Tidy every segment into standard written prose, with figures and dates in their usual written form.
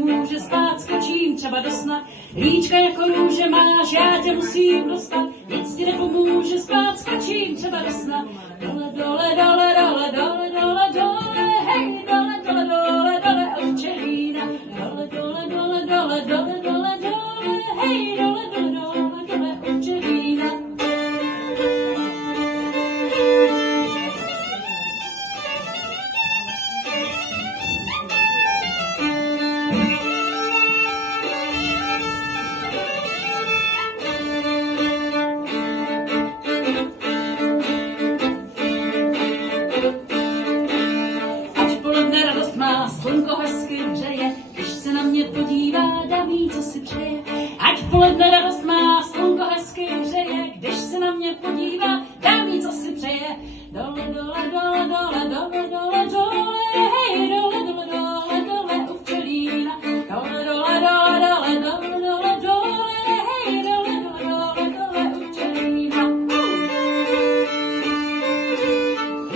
pomůže spát, skočím třeba do sna. Líčka jako růže máš, já tě musím dostat, nic ti nepomůže spát, skočím třeba do sna. Dole, dole, dole, dole, dole, dole, dole, hej, dole, dole, dole, dole, od Červína. Dole, dole, dole, dole, dole, dole, dole, hej, dole, dole, dole, dole, od Červína. Slunko hezky hřeje, když se na mě podívá, dá ví, co si přeje. Ať v poledne radost má, slunko hezky hřeje, když se na mě podívá, dá ví, co si přeje. Dole, dole, dole, dole, dole, dole, dole, hej, dole, dole, dole, dole, u Včelína. Dole, dole, dole, dole, dole, dole, dole, hej, dole, dole, dole, dole, u Včelína.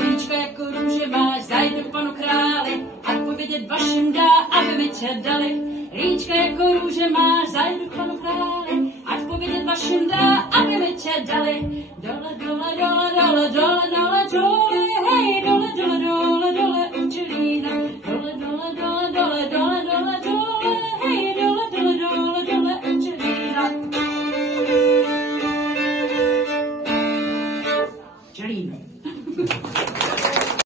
Líčko jako růže máš, zajdu k panu králi, vědět vašim dá, aby mi tě dali. Líčka jako růže máš, zajdu k panu králi, ať povědět vašim dá, aby mi tě dali. Dole, dole, dole, dole, dole, dole, dole, hej, dole,